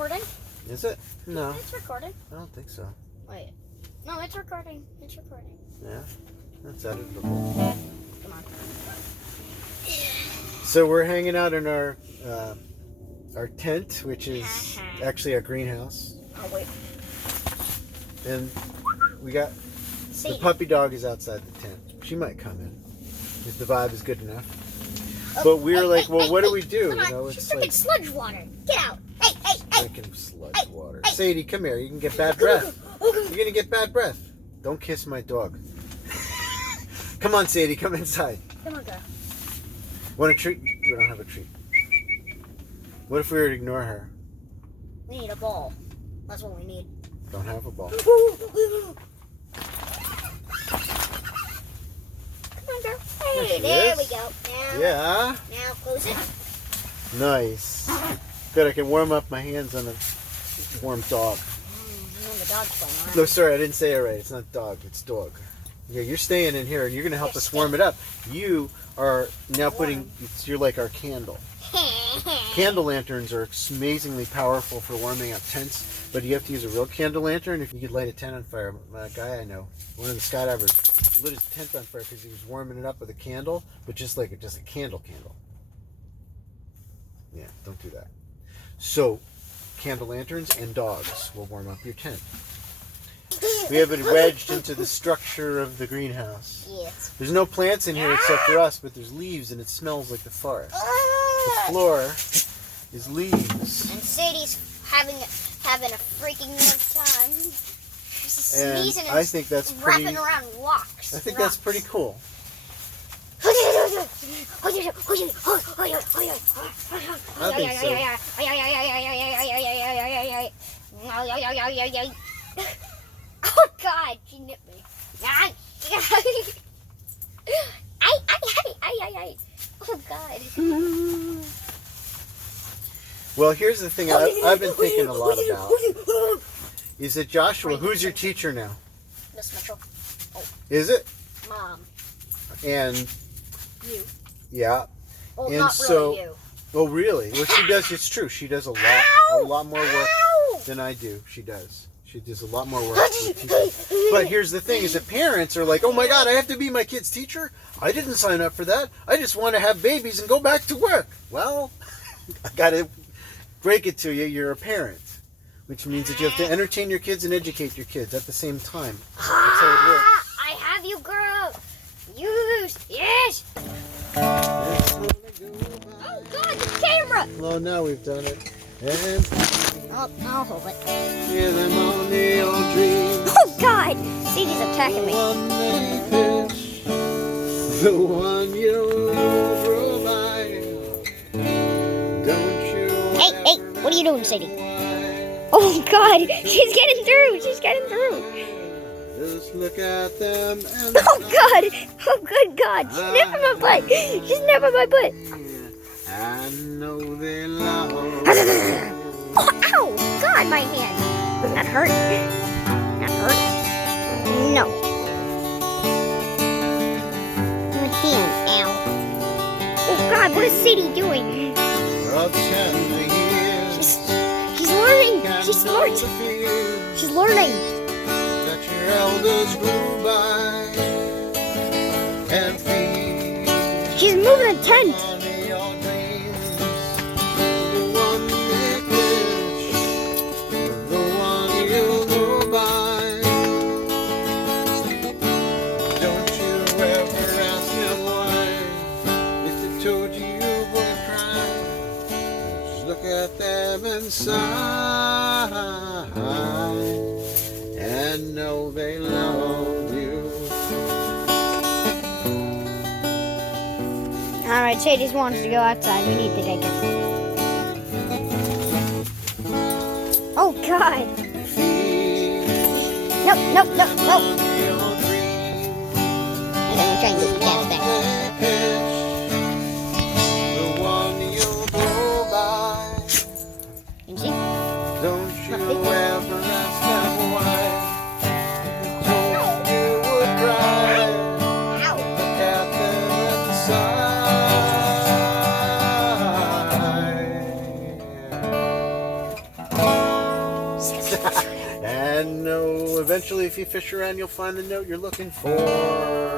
recording? Is it? No. It's recording. I don't think so. Wait. No, it's recording. It's recording. Yeah? That's editable. Come on. So we're hanging out in our tent, which is actually our greenhouse. Oh, wait. And we got... See. The puppy dog is outside the tent. She might come in if the vibe is good enough. But we were like, well, what do we do? Come on. You know, She's it's drinking like sludge water. Get out. Hey. drinking sludge water. Sadie, come here. You can get bad breath. You're gonna get bad breath. Don't kiss my dog. Come on, Sadie. Come inside. Come on, girl. Want a treat? We don't have a treat. What if we were to ignore her? We need a ball. That's what we need. Don't have a ball. Come on, girl. Hey, there we go. Now, Yeah. Now close it. Nice. Good. I can warm up my hands on a warm dog. And then the dog's playing around. No, sorry, I didn't say it right. It's not dog. It's dog. Yeah, you're staying in here, and you're going to help us warm it up. You are now putting. You're like our candle. Candle lanterns are amazingly powerful for warming up tents, but you have to use a real candle lantern if you could light a tent on fire. A guy I know, one of the skydivers, lit his tent on fire because he was warming it up with a candle, but just a candle. Yeah, don't do that. So, candle lanterns and dogs will warm up your tent. We have it wedged into the structure of the greenhouse. Yes. There's no plants in here except for us, but there's leaves and it smells like the forest. The floor is leaves. And Sadie's having a freaking nice time. She's sneezing and I think that's pretty, wrapping around rocks. I think that's pretty cool. I think so. Oh God, she nipped me. Oh God. Well, here's the thing I've been thinking a lot about. Is that Joshua, who's your teacher now? Miss Mitchell. Oh. Is it? Mom. And You. yeah. Well, and not so, really you. Oh, really? Well, she does. It's true. She does a lot more work than I do. She does. She does a lot more work with teaching. But here's the thing: is that parents are like, "Oh my God, I have to be my kid's teacher. I didn't sign up for that. I just want to have babies and go back to work." Well, I gotta break it to you. You're a parent, which means that you have to entertain your kids and educate your kids at the same time. That's how it works. I have you, girl. Yes. Oh God, the camera. Well, now we've done it. And I'll hold it. hear them on the old dreams. Oh God, Sadie's attacking me. One they pitch, the one you drove by. Don't you Hey, what are you doing, Sadie? Oh God, she's getting through. just look at them and Oh God, good God, she's nipping my butt. I know they love. Oh, ow! God, my hand. That hurt. No. My hand, ow. Oh God, what is Sadie doing? She's learning. She's smart. She's learning. That your elders grew by and feed. She's moving a tent. Look at them inside and know they love you. All right, Sadie wants to go outside. We need to take her. Oh God! Nope. And then we're trying to get the cat back. You see? Don't you ever ask them why. They told you would cry. Ow! Look at them inside. And eventually, if you fish around, you'll find the note you're looking for.